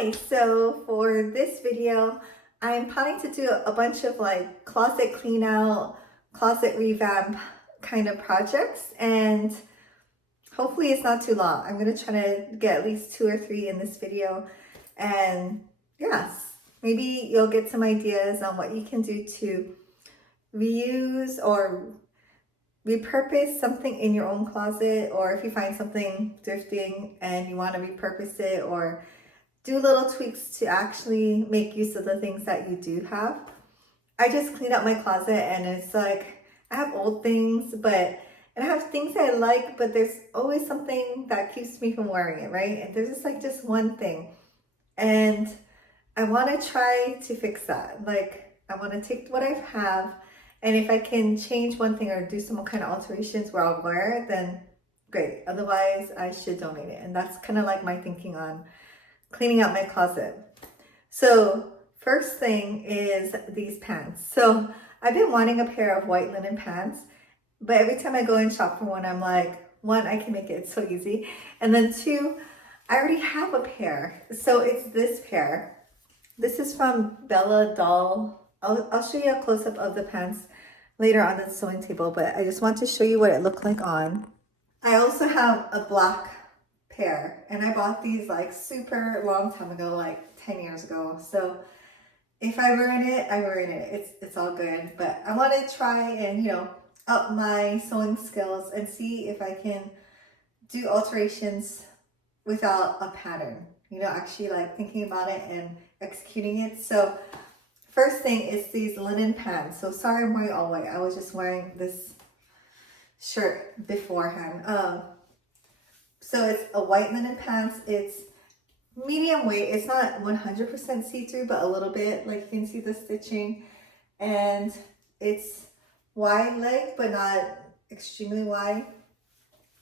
Hi, so for this video, I'm planning to do a bunch of like closet clean out, closet revamp kind of projects, and hopefully it's not too long. I'm gonna try to get at least 2 or 3 in this video, and yes, maybe you'll get some ideas on what you can do to reuse or repurpose something in your own closet, or if you find something thrifting and you want to repurpose it or do little tweaks to actually make use of the things that you do have. I just cleaned up my closet and it's like I have old things, and I have things I like, but there's always something that keeps me from wearing it, right? And there's just one thing, and I want to try to fix that. Like, I want to take what I have, and if I can change one thing or do some kind of alterations where I'll wear it, then great. Otherwise, I should donate it. And that's kind of like my thinking on cleaning out my closet. So first thing is these pants. So I've been wanting a pair of white linen pants, but every time I go and shop for one, I'm like, 1, I can make it so easy. And then 2, I already have a pair. So it's this pair. This is from Bella Doll. I'll show you a close-up of the pants later on the sewing table, but I just want to show you what it looked like on. I also have a black pair, and I bought these like super long time ago, like 10 years ago. So if I ruin it, I ruin it. It's all good. But I want to try and, up my sewing skills and see if I can do alterations without a pattern. Actually like thinking about it and executing it. So first thing is these linen pants. So sorry I'm wearing all white. I was just wearing this shirt beforehand. So it's a white linen pants. It's medium weight. It's not 100% see-through, but a little bit. Like, you can see the stitching. And it's wide leg, but not extremely wide.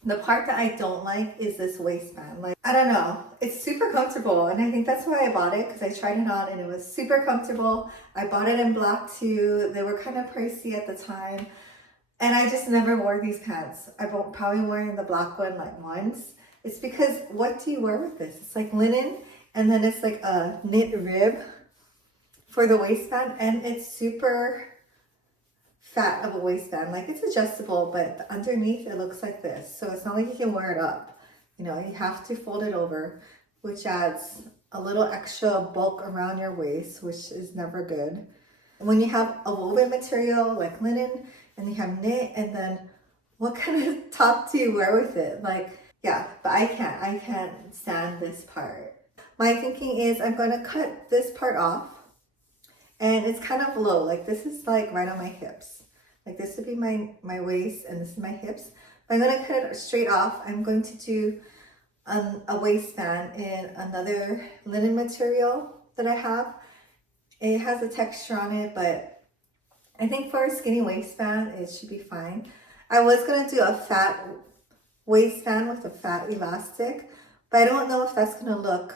The part that I don't like is this waistband. Like, I don't know. It's super comfortable, and I think that's why I bought it, because I tried it on and it was super comfortable. I bought it in black too. They were kind of pricey at the time, and I just never wore these pants. I probably wearing the black one like once. It's because, what do you wear with this? It's like linen, and then it's like a knit rib for the waistband, and it's super fat of a waistband. Like, it's adjustable, but underneath it looks like this. So it's not like you can wear it up. You have to fold it over, which adds a little extra bulk around your waist, which is never good. And when you have a woven material like linen, and you have knit, and then what kind of top do you wear with it? Like, yeah, but I can't stand this part. My thinking is I'm going to cut this part off, and it's kind of low. Like, this is like right on my hips. Like, this would be my waist, and this is my hips. But I'm going to cut it straight off. I'm going to do a waistband in another linen material that I have. It has a texture on it, but I think for a skinny waistband, it should be fine. I was going to do a fat waistband with a fat elastic, but I don't know if that's going to look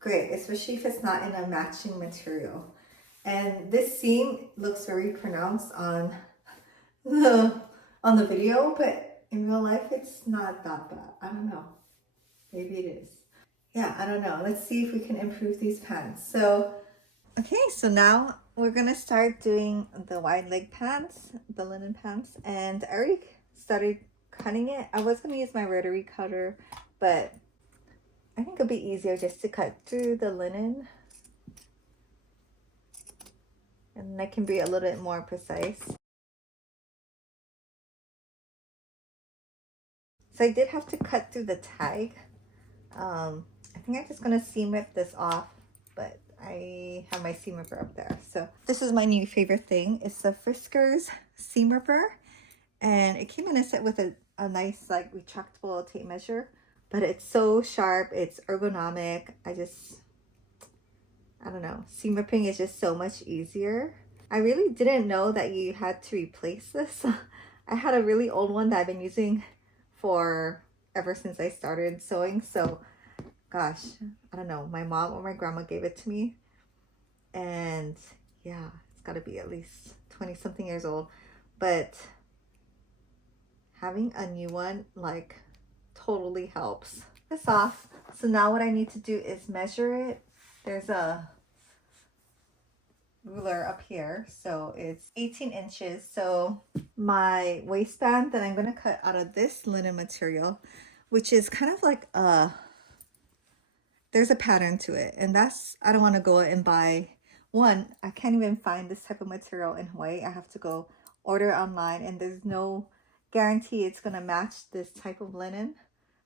great, especially if it's not in a matching material. And this seam looks very pronounced on the video, but in real life, it's not that bad. I don't know. Maybe it is. Yeah, I don't know. Let's see if we can improve these pants. So, okay, so now we're going to start doing the wide leg pants, the linen pants. And I already started cutting it. I was going to use my rotary cutter, but I think it'll be easier just to cut through the linen. And I can be a little bit more precise. So I did have to cut through the tag. I think I'm just going to seam rip this off, but I have my seam ripper up there. So this is my new favorite thing. It's the Friskers seam ripper. And it came in a set with a nice like retractable tape measure. But it's so sharp. It's ergonomic. I don't know. Seam ripping is just so much easier. I really didn't know that you had to replace this. I had a really old one that I've been using for ever since I started sewing. So, gosh, I don't know. My mom or my grandma gave it to me. And yeah, it's got to be at least 20-something years old. But having a new one, like, totally helps. this off. So now what I need to do is measure it. There's a ruler up here, so it's 18 inches. So my waistband that I'm going to cut out of this linen material, which is kind of like there's a pattern to it, and that's, I don't want to go and buy one. I can't even find this type of material in Hawaii. I have to go order online, and there's no guarantee it's going to match this type of linen.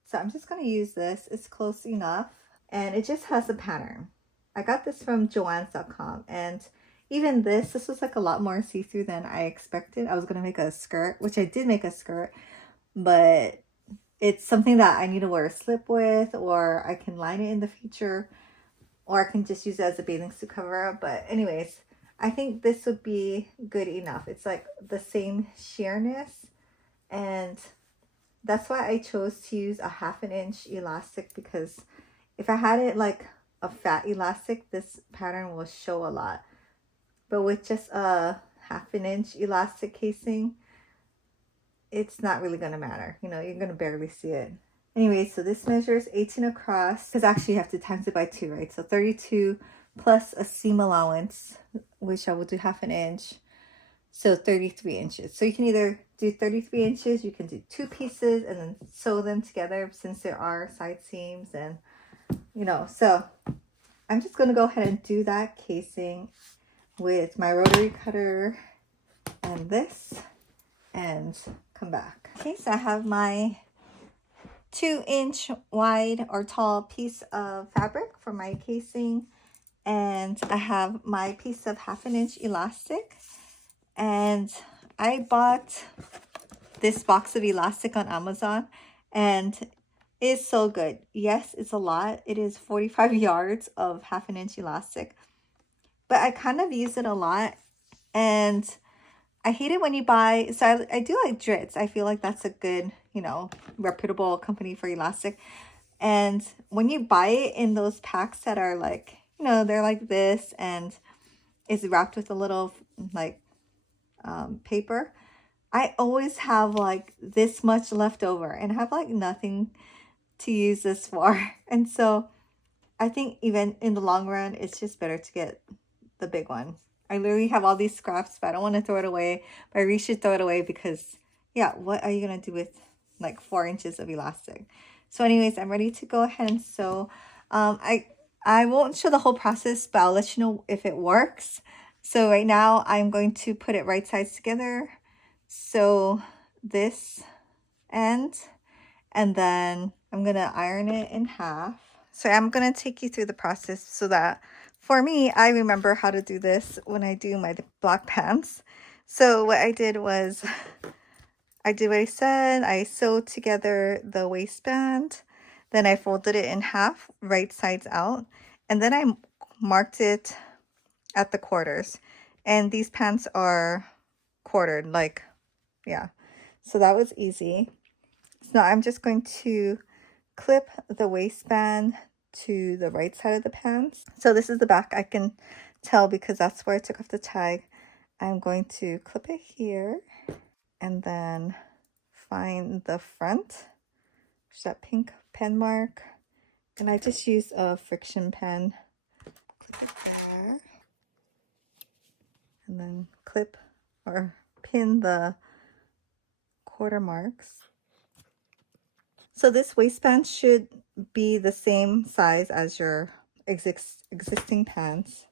So I'm just going to use this. It's close enough, and it just has a pattern. I got this from joanns.com, and even this was like a lot more see-through than I expected. I was going to make a skirt, which I did make a skirt, but it's something that I need to wear a slip with, or I can line it in the future, or I can just use it as a bathing suit cover. But anyways, I think this would be good enough. It's like the same sheerness, and that's why I chose to use a 1/2 inch elastic, because if I had it like a fat elastic, this pattern will show a lot. But with just a 1/2 inch elastic casing, it's not really going to matter. You know, you're going to barely see it. Anyway, so this measures 18 across, because actually you have to times it by 2, right? So 32 plus a seam allowance, which I will do 1/2 inch. So 33 inches. So you can either do 33 inches, you can do 2 pieces and then sew them together, since there are side seams, and you know. So I'm just going to go ahead and do that casing with my rotary cutter and this, and come back. Okay, so I have my 2-inch wide or tall piece of fabric for my casing, and I have my piece of 1/2 inch elastic, and I bought this box of elastic on Amazon, and it's so good. Yes, it's a lot. It is 45 yards of 1/2 inch elastic, but I kind of use it a lot, and I hate it when you buy, so I do like Dritz. I feel like that's a good, you know, reputable company for elastic. And when you buy it in those packs that are like, you know, they're like this, and it's wrapped with a little like paper, I always have like this much left over, and I have like nothing to use this for. And so I think even in the long run, it's just better to get the big one. I literally have all these scraps, but I don't want to throw it away. But I really should throw it away, because yeah, what are you going to do with like 4 inches of elastic? So anyways, I'm ready to go ahead and sew. I won't show the whole process, but I'll let you know if it works. So right now I'm going to put it right sides together. So this end, and then I'm going to iron it in half. So I'm going to take you through the process so that for me, I remember how to do this when I do my black pants. So what I did was, I did what I said. I sewed together the waistband. Then I folded it in half, right sides out. And then I marked it at the quarters. And these pants are quartered, like, yeah. So that was easy. So now I'm just going to clip the waistband to the right side of the pants. So this is the back. I can tell because that's where I took off the tag. I'm going to clip it here, and then find the front, which is that pink pen mark, and I just use a friction pen. Clip it there, and then clip or pin the quarter marks. So this waistband should be the same size as your existing pants.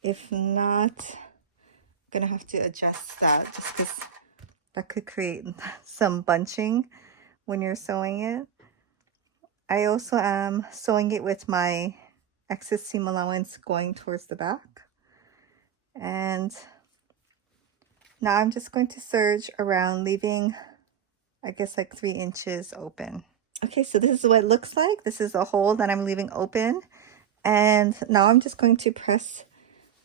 If not, I'm gonna have to adjust that, just because that could create some bunching when you're sewing it. I also am sewing it with my excess seam allowance going towards the back. And now I'm just going to serge around, leaving, I guess, like 3 inches open. Okay, so this is what it looks like. This is a hole that I'm leaving open. And now I'm just going to press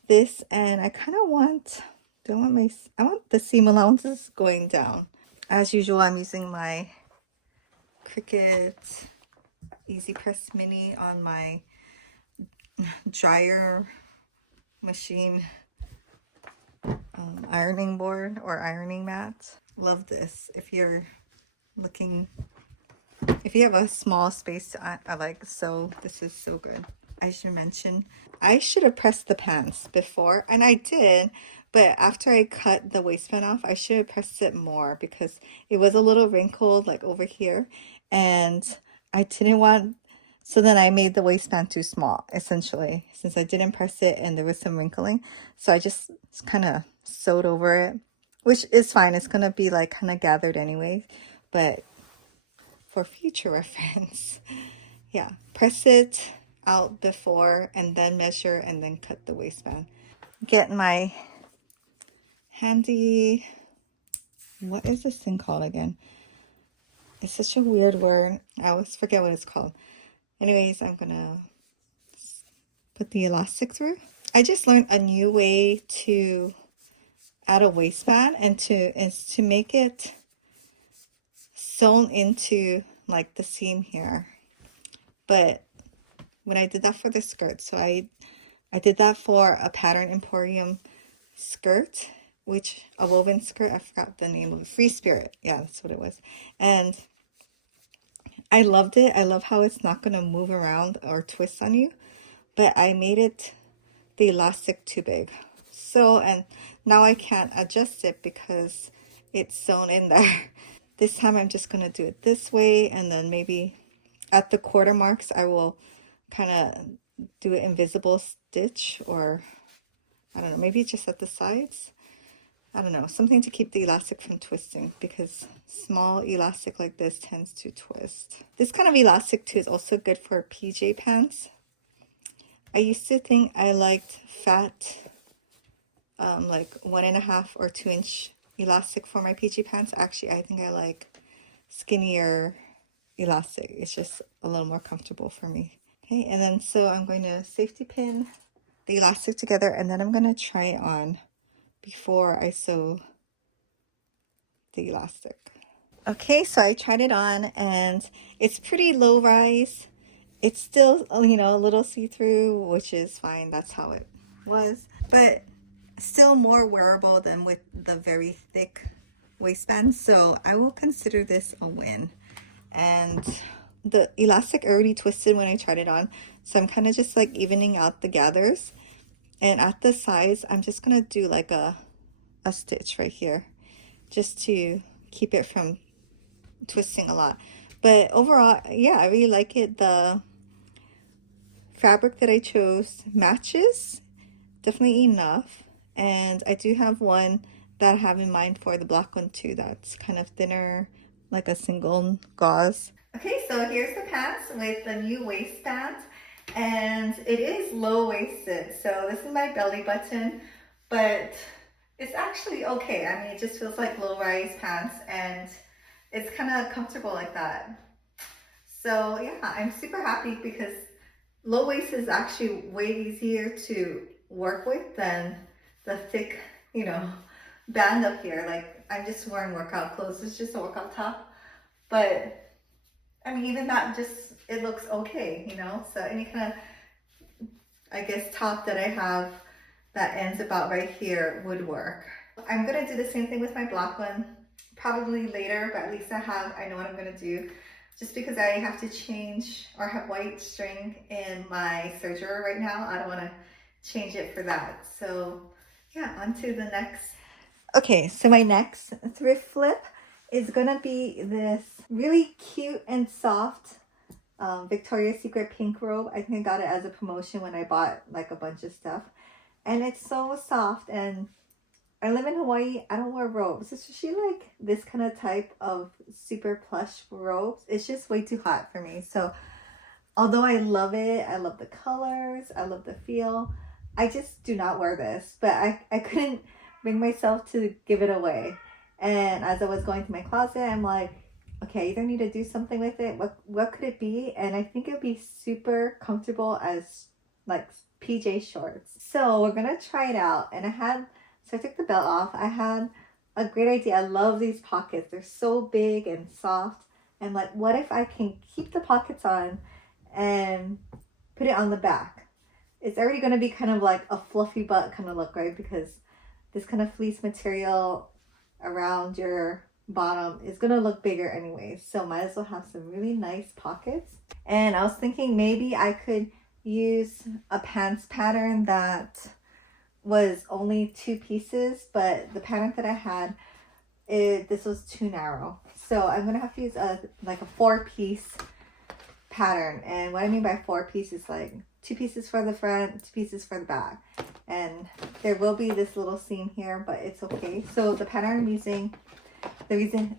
this, and I kind of want, I want the seam allowances going down. As usual, I'm using my Cricut Easy Press Mini on my dryer machine ironing board or ironing mat. Love this if you're looking If you have a small space, I like, so this is so good. I should mention, I should have pressed the pants before, and I did, but after I cut the waistband off, I should have pressed it more because it was a little wrinkled like over here, and I didn't want, so then I made the waistband too small, essentially, since I didn't press it and there was some wrinkling. So I just kind of sewed over it, which is fine. It's gonna be like kind of gathered anyway, but for future reference, yeah, press it out before and then measure and then cut the waistband. Get my handy, what is this thing called again? It's such a weird word. I always forget what it's called. Anyways, I'm gonna put the elastic through. I just learned a new way to add a waistband, and to make it sewn into like the seam here. But when I did that for the skirt, so I did that for a Pattern Emporium skirt, which a woven skirt, I forgot the name of it, Free Spirit, yeah, that's what it was. And I loved it. I love how it's not going to move around or twist on you, but I made it the elastic too big, so, and now I can't adjust it because it's sewn in there. This time I'm just going to do it this way, and then maybe at the quarter marks I will kind of do an invisible stitch, or I don't know, maybe just at the sides. I don't know, something to keep the elastic from twisting, because small elastic like this tends to twist. This kind of elastic too is also good for PJ pants. I used to think I liked fat, like 1.5 or 2-inch elastic for my PJ pants. Actually, I think I like skinnier elastic. It's just a little more comfortable for me. Okay, and then so I'm going to safety pin the elastic together, and then I'm going to try it on before I sew the elastic. Okay, so I tried it on and it's pretty low rise. It's still, you know, a little see-through, which is fine. That's how it was, but still more wearable than with the very thick waistband. So I will consider this a win. And the elastic already twisted when I tried it on, so I'm kind of just like evening out the gathers. And at the sides, I'm just gonna do like a stitch right here, just to keep it from twisting a lot. But overall, yeah, I really like it. The fabric that I chose matches definitely enough, and I do have one that I have in mind for the black one too, that's kind of thinner, like a single gauze. Okay, so here's the pants with the new waistband, and it is low-waisted, so this is my belly button, but it's actually okay. I mean, it just feels like low-rise pants, and it's kind of comfortable like that. So yeah, I'm super happy because low waist is actually way easier to work with than the thick, you know, band up here. Like, I'm just wearing workout clothes. It's just a workout top, but I mean, even that just, it looks okay, you know? So any kind of, I guess, top that I have that ends about right here would work. I'm gonna do the same thing with my black one, probably later, but at least I know what I'm gonna do. Just because I have to change or have white string in my serger right now, I don't wanna change it for that. So yeah, on to the next. Okay, so my next thrift flip is gonna be this really cute and soft Victoria's Secret pink robe. I think I got it as a promotion when I bought like a bunch of stuff. And it's so soft, and I live in Hawaii. I don't wear robes, especially like this kind of type of super plush robes. It's just way too hot for me. So although I love it, I love the colors, I love the feel, I just do not wear this. But I couldn't bring myself to give it away. And as I was going through my closet, I'm like, okay, I either need to do something with it. What could it be? And I think it would be super comfortable as like PJ shorts. So we're gonna try it out. And so I took the belt off. I had a great idea. I love these pockets. They're so big and soft. And like, what if I can keep the pockets on and put it on the back? It's already gonna be kind of like a fluffy butt kind of look, right? Because this kind of fleece material around your bottom is gonna look bigger anyway, so might as well have some really nice pockets. And I was thinking maybe I could use a pants pattern that was only 2 pieces, but the pattern that I had, this was too narrow, so I'm gonna have to use a 4-piece pattern. And what I mean by 4 pieces, like 2 pieces for the front, 2 pieces for the back, and there will be this little seam here, but it's okay. So the pattern I'm using, the reason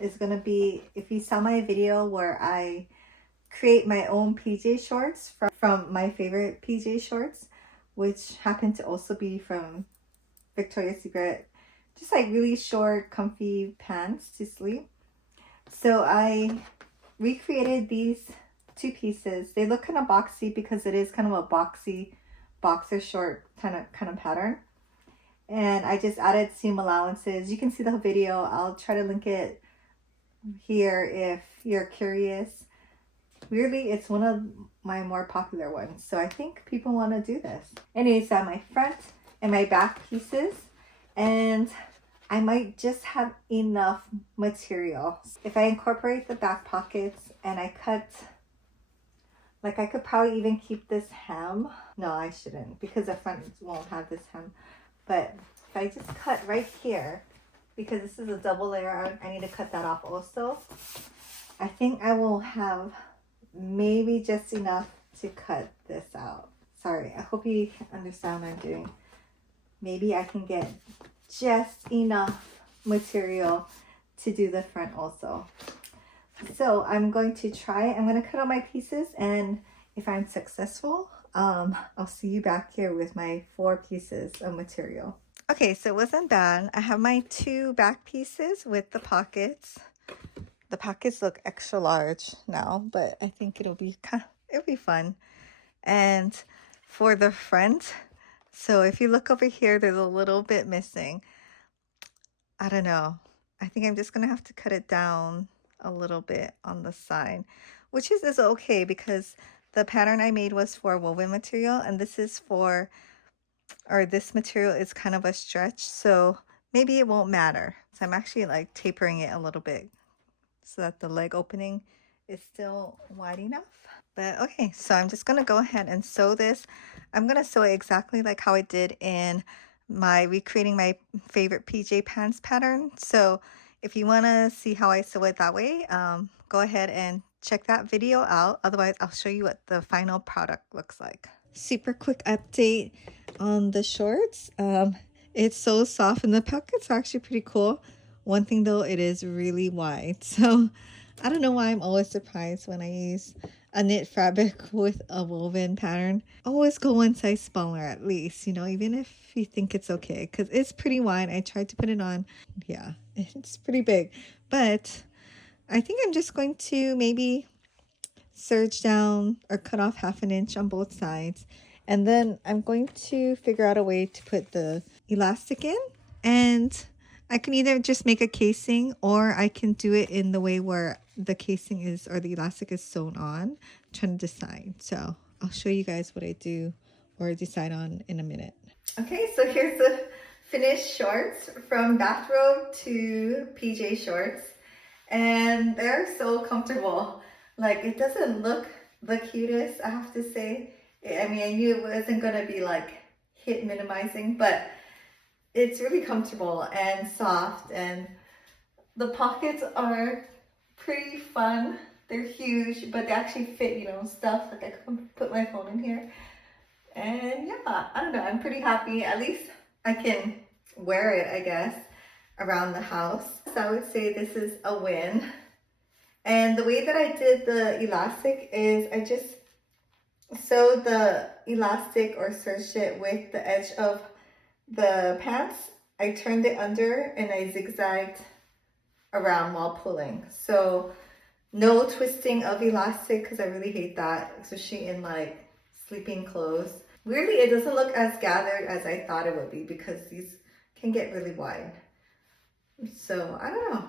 is gonna be, if you saw my video where I create my own PJ shorts from my favorite PJ shorts, which happen to also be from Victoria's Secret, just like really short comfy pants to sleep. So I recreated these 2 pieces. They look kind of boxy because it is kind of a boxy boxer short kind of pattern. And I just added seam allowances. You can see the video. I'll try to link it here if you're curious. Weirdly, it's one of my more popular ones, so I think people want to do this. Anyways, I have my front and my back pieces, and I might just have enough material. If I incorporate the back pockets and I cut, like I could probably even keep this hem. No, I shouldn't, because the front won't have this hem. But if I just cut right here, because this is a double layer, I need to cut that off also. I think I will have maybe just enough to cut this out. Sorry, I hope you understand what I'm doing. Maybe I can get just enough material to do the front also. So I'm going to try. I'm going to cut out my pieces, and if I'm successful, I'll see you back here with my 4 pieces of material. Okay, so it wasn't bad. I have my 2 back pieces with the pockets. The pockets look extra large now, but I think it'll be fun. And for the front, so if you look over here, there's a little bit missing. I don't know. I think I'm just gonna have to cut it down a little bit on the side, which is okay because the pattern I made was for woven material, and this material is kind of a stretch, so maybe it won't matter. So I'm actually like tapering it a little bit so that the leg opening is still wide enough. But okay, so I'm just gonna go ahead and sew this. I'm gonna sew it exactly like how I did in my recreating my favorite PJ pants pattern. So if you want to see how I sew it that way, go ahead and check that video out. Otherwise, I'll show you what the final product looks like. Super quick update on the shorts. It's so soft and the pockets are actually pretty cool. One thing though, it is really wide. So I don't know why I'm always surprised when I use a knit fabric with a woven pattern. Always go one size smaller at least, you know, even if you think it's okay, because it's pretty wide. I tried to put it on. Yeah, it's pretty big. But I think I'm just going to maybe serge down or cut off 1/2 inch on both sides. And then I'm going to figure out a way to put the elastic in. And I can either just make a casing, or I can do it in the way where the casing is, or the elastic is sewn on. I'm trying to decide. So I'll show you guys what I do or decide on in a minute. Okay, so here's the finished shorts, from bathrobe to PJ shorts. And they're so comfortable. Like, it doesn't look the cutest, I have to say. I mean, I knew it wasn't gonna be like hit minimizing, but it's really comfortable and soft, and the pockets are pretty fun. They're huge, but they actually fit, you know, stuff. Like I can put my phone in here. And yeah, I don't know, I'm pretty happy. At least I can wear it, I guess, around the house. So I would say this is a win. And the way that I did the elastic is I just sewed the elastic or serged it with the edge of the pants. I turned it under and I zigzagged around while pulling. So no twisting of elastic, because I really hate that, especially in like sleeping clothes. Weirdly, it doesn't look as gathered as I thought it would be, because these can get really wide. So I don't know.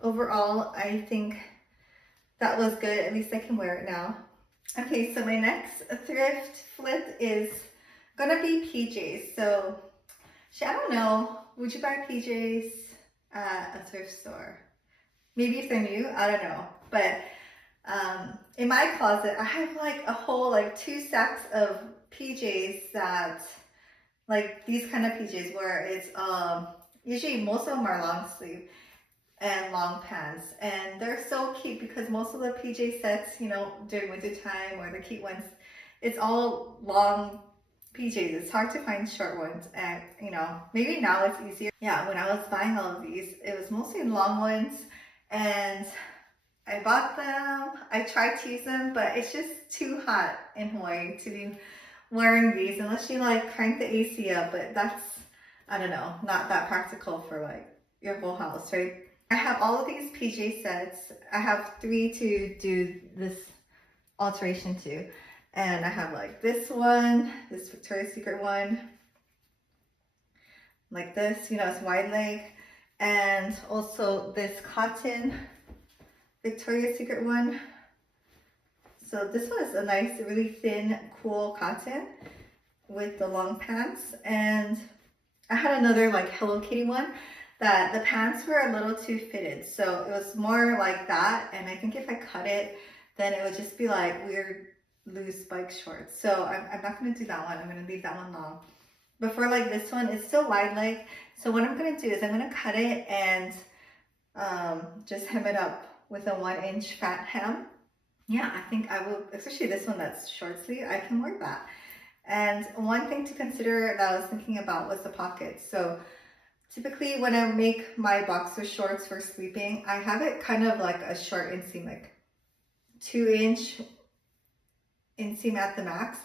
Overall, I think that was good. At least I can wear it now. Okay, so my next thrift flip is gonna be PJs. So I don't know, would you buy PJs at a thrift store? Maybe if they're new, I don't know. But in my closet, I have like a whole like 2 stacks of PJs that like these kind of PJs where it's usually most of them are long sleeve and long pants, and they're so cute because most of the PJ sets, you know, during winter time or the cute ones, it's all long PJs. It's hard to find short ones, and you know, maybe now it's easier. Yeah, when I was buying all of these, it was mostly long ones, and I bought them. I tried to use them, but it's just too hot in Hawaii to be wearing these unless you like crank the AC up. But that's, I don't know, not that practical for like your whole house, right? I have all of these PJ sets. I have 3 to do this alteration to. And I have like this one, this Victoria's Secret one, like this, you know, it's wide leg. And also this cotton Victoria's Secret one. So this one is a nice, really thin, cool cotton with the long pants. And I had another like Hello Kitty one that the pants were a little too fitted. So it was more like that. And I think if I cut it, then it would just be like weird loose bike shorts. So I'm not going to do that one. I'm going to leave that one long. But for like this one, it's still wide leg. So what I'm going to do is I'm going to cut it and just hem it up with a 1-inch fat hem. Yeah, I think I will, especially this one that's short sleeve, I can wear that. And one thing to consider that I was thinking about was the pockets. So typically when I make my boxer shorts for sleeping, I have it kind of like a short inseam, like 2-inch inseam at the max.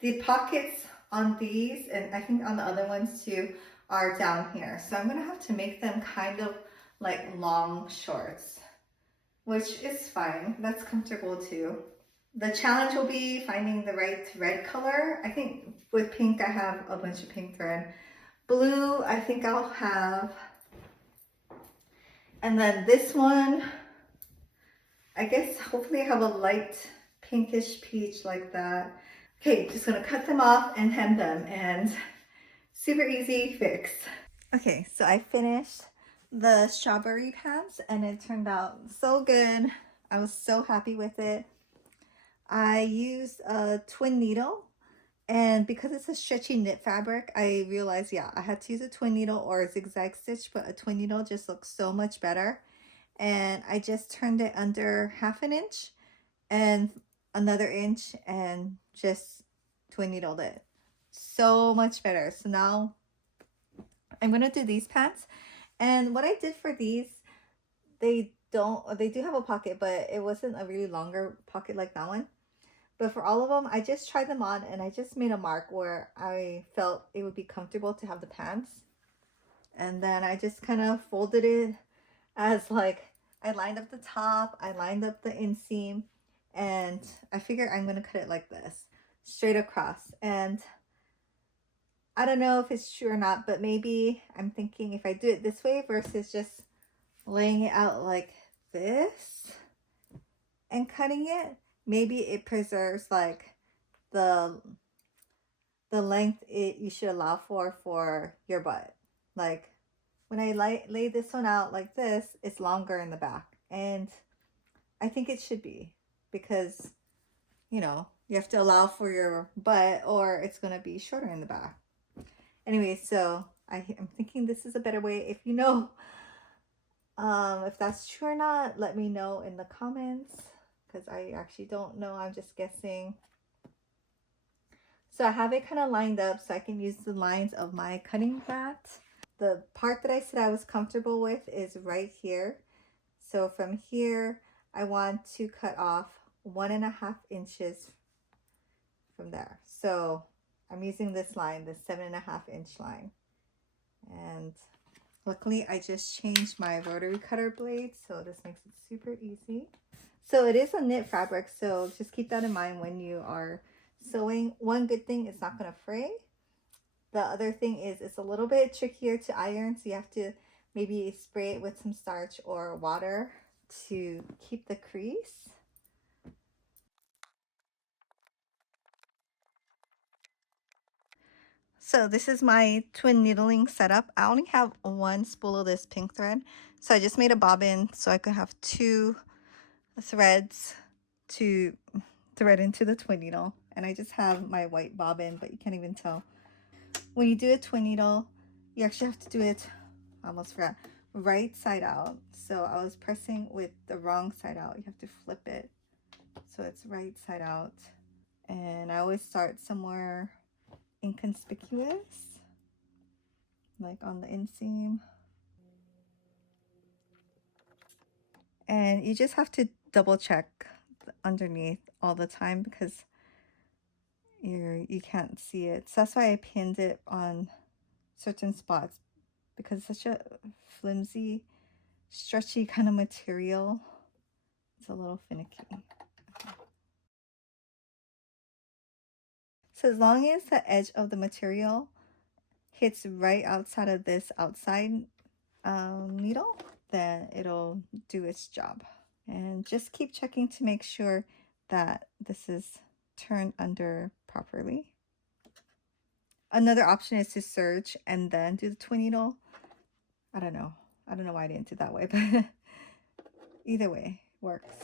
The pockets on these, and I think on the other ones too, are down here. So I'm gonna have to make them kind of like long shorts, which is fine. That's comfortable too. The challenge will be finding the right thread color. I think with pink, I have a bunch of pink thread. Blue, I think I'll have. And then this one, I guess hopefully I have a light pinkish peach like that. Okay, just gonna cut them off and hem them, and super easy fix. Okay, so I finished the strawberry pants and it turned out so good. I was so happy with it. I used a twin needle, and because it's a stretchy knit fabric, I realized, yeah, I had to use a twin needle or a zigzag stitch, but a twin needle just looks so much better. And I just turned it under 1/2 inch and another inch and just twin needled it. So much better. So now I'm gonna do these pants. And what I did for these, they do have a pocket, but it wasn't a really longer pocket like that one. But for all of them, I just tried them on and I just made a mark where I felt it would be comfortable to have the pants. And then I just kind of folded it as like, I lined up the top, I lined up the inseam, and I figure I'm going to cut it like this, straight across. And I don't know if it's true or not, but maybe I'm thinking if I do it this way versus just laying it out like this and cutting it, maybe it preserves like the length you should allow for your butt. Like when I lay this one out like this, it's longer in the back, and I think it should be, because you know you have to allow for your butt or it's going to be shorter in the back. Anyway, so I'm thinking this is a better way. If you know if that's true or not, let me know in the comments, because I actually don't know. I'm just guessing. So I have it kind of lined up so I can use the lines of my cutting mat. The part that I said I was comfortable with is right here. So from here, I want to cut off 1.5 inches from there. So I'm using this line, the 7.5-inch line. And luckily I just changed my rotary cutter blade, so this makes it super easy. So it is a knit fabric, so just keep that in mind when you are sewing. One good thing, it's not going to fray. The other thing is it's a little bit trickier to iron, so you have to maybe spray it with some starch or water to keep the crease. So this is my twin needling setup. I only have one spool of this pink thread, So I just made a bobbin so I could have 2 threads to thread into the twin needle. And I just have my white bobbin, but you can't even tell. When you do a twin needle, you actually have to do it, I almost forgot, right side out. So I was pressing with the wrong side out. You have to flip it so it's right side out. And I always start somewhere inconspicuous, like on the inseam. And you just have to double check underneath all the time because you can't see it. So that's why I pinned it on certain spots, because it's such a flimsy, stretchy kind of material. It's a little finicky. Okay. So as long as the edge of the material hits right outside of this outside needle, then it'll do its job. And just keep checking to make sure that this is turned under properly. Another option is to serge and then do the twin needle. I don't know why I didn't do it that way, but either way works.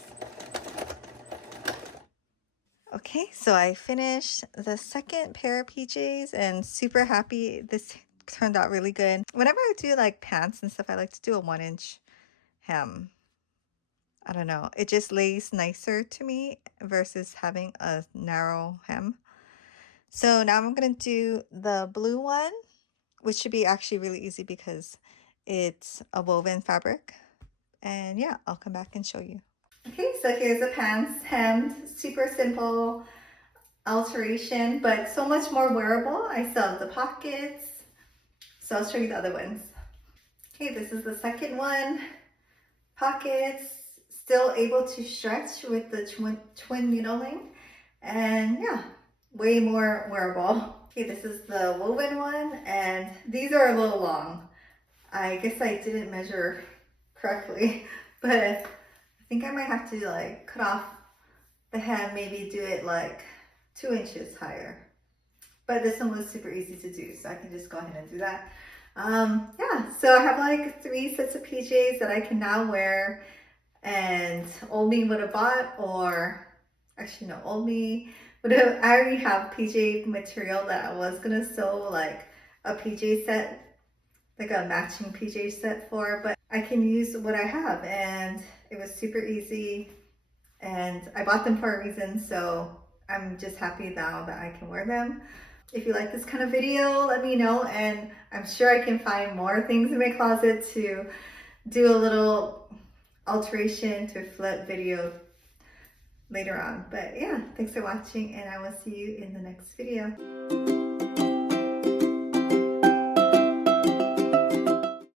Okay, so I finished the second pair of PJs and super happy. This turned out really good. Whenever I do like pants and stuff, I like to do a 1-inch hem. I don't know, it just lays nicer to me versus having a narrow hem. So now I'm gonna do the blue one, which should be actually really easy because it's a woven fabric. And yeah, I'll come back and show you. Okay, so here's the pants hemmed, super simple alteration, but so much more wearable. I still have the pockets, so I'll show you the other ones. Okay, this is the second one. Pockets, still able to stretch with the twin needling, and yeah, way more wearable. Okay, this is the woven one, and these are a little long. I guess I didn't measure correctly, but I think I might have to like cut off the hem, maybe do it like 2 inches higher. But this one was super easy to do, so I can just go ahead and do that. Yeah, so I have like 3 sets of PJs that I can now wear, and old me would have bought, or actually no, old me would have, I already have PJ material that I was gonna sew like a PJ set, like a matching PJ set for, but I can use what I have, and it was super easy, and I bought them for a reason, so I'm just happy now that I can wear them. If you like this kind of video, let me know, and I'm sure I can find more things in my closet to do a little alteration to flip video later on. But yeah, thanks for watching, and I will see you in the next video.